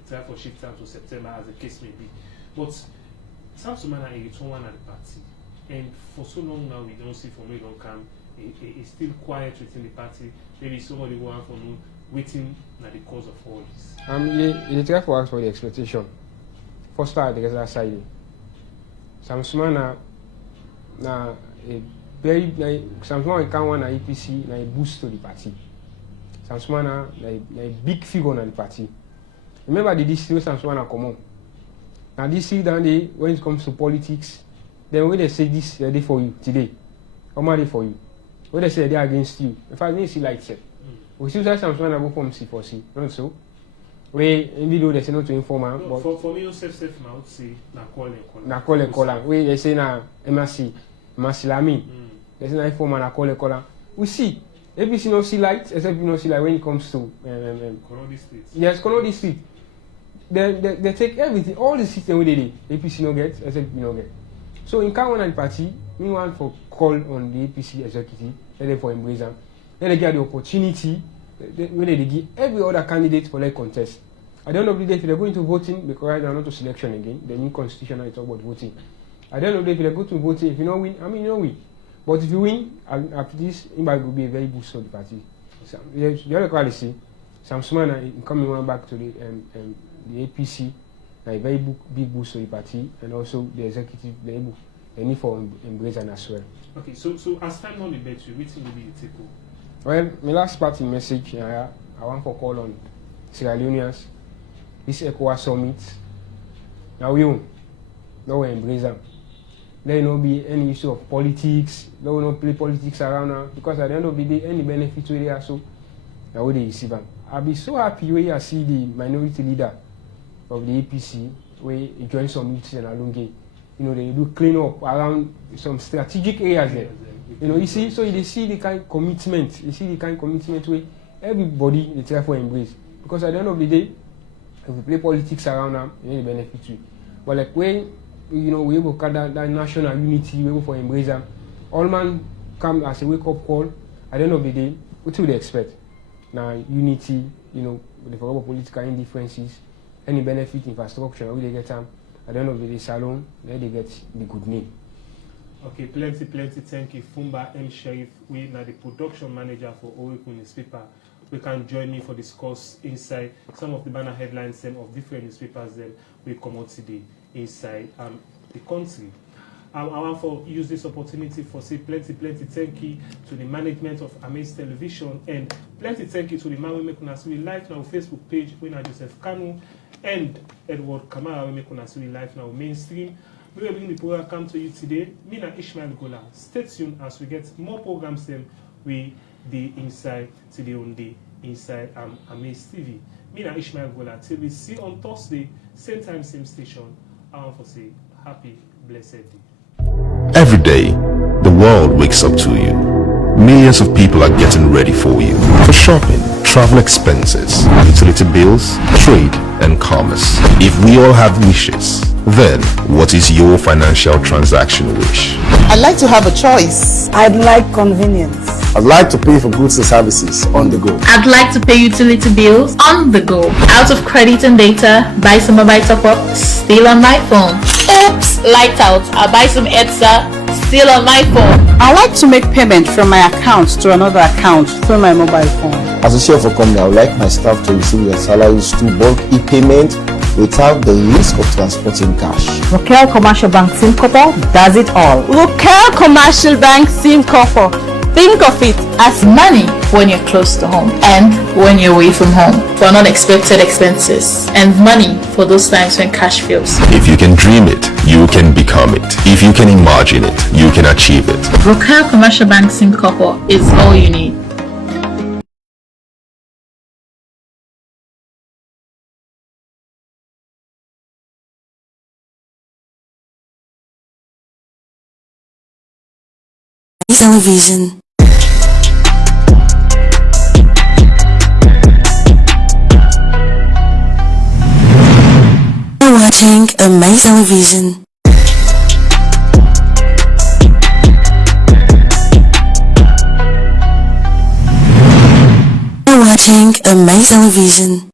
try for shift time to September as the case may be. But Sam Sumana is one at the party, and for so long now we don't see from where don't come. It's still quiet within the party. Maybe somebody go on for no waiting at the cause of all this. You try for us for the expectation. First start the other side. Sam Sumana na a very Sam Sumana can one APC na a boost to the party. Sam Sumana na a big figure in the party. Remember the district Sam Sumana come on. Now this is down there when it comes to politics, then when they say this they're there for you today, I'm ready for you. When they say they're against you, in fact they see like that. We still say Sam Sumana go from C4C, not so. Where even though they say not to inform her, but for me, self I would say na call. Where they say na MSC Lami. They say na inform na call. We see APC no see light, except you no see light when it comes to Konodi Street. Yes, Konodi Street. They take everything, all the system where they did. APC no get, except you no get. So in Kawana party, we want for call on the APC executive, let them for embrace them. Then they get the opportunity. When they give every other candidate for like contest. At the end of the day, if they're going to voting, because they're not to selection again, the new constitution now is talk about voting. At the end of the day, if they go to voting, if you don't win, you don't win. But if you win, after this, it will be a very boost for the party. the other quality, some small coming one back to the APC, a very big boost to the party, and also the executive, the need for embrace and as well. Okay, so as time on the bet you, which will be the take home? Well, my last party message, I want to call on Sierra Leoneans, this ECOWAS summit. Now we embrace them. There will not be any issue of politics. There will not play politics around now, because at the end of the day, any benefit we are so now they receive them. I'll be so happy when I see the minority leader of the APC where he joins some meetings in Alunge. You know, they do clean up around some strategic areas there. You know, you see, so you see the kind of commitment. You see the kind of commitment where everybody they try for embrace. Because at the end of the day, if we play politics around them, you need benefit to it. But like when we able to cut that national unity, we able for embrace them. All man come as a wake up call. At the end of the day, what do they expect? Now unity, the political indifferences, any benefit infrastructure, we they get them. At the end of the day, salon, then they get the good name. Okay, plenty. Thank you, Fumba M. Sheriff. We are the production manager for Oregon newspaper. We can join me for discuss inside some of the banner headlines of different newspapers. Then we come out today inside the country. I want to use this opportunity for say plenty thank you to the management of Amaze Television, and plenty thank you to the man we make us live now Facebook page when Joseph Kanu and Edward Kamara we make us live now mainstream. We will bring the program come to you today. Me and Ishmael Gola. Stay tuned as we get more programs then with the inside today on the inside Amaze TV. Me and Ishmael Gola. Till we see on Thursday, same time, same station. I want to say happy, blessed day. Every day, the world wakes up to you. Millions of people are getting ready for you. For shopping, travel expenses, utility bills, trade, and commerce. If we all have wishes, then what is your financial transaction wish? I'd like to have a choice. I'd like convenience. I'd like to pay for goods and services on the go. I'd like to pay utility bills on the go. Out of credit and data, buy some mobile top up, still on my phone. Oops, light out, I'll buy some ETSA, still on my phone. I like to make payment from my account to another account through my mobile phone. As a chef of a company, I would like my staff to receive their salaries through bulk e-payment without the risk of transporting cash. Rokel Commercial Bank Simcopo does it all. Rokel Commercial Bank Simcopo. Think of it as money when you're close to home and when you're away from home for unexpected expenses, and money for those times when cash fails. If you can dream it, you can become it. If you can imagine it, you can achieve it. Rokel Commercial Bank Simcopo is all you need. Television. You're watching Amaze Television. You're watching Amaze Television.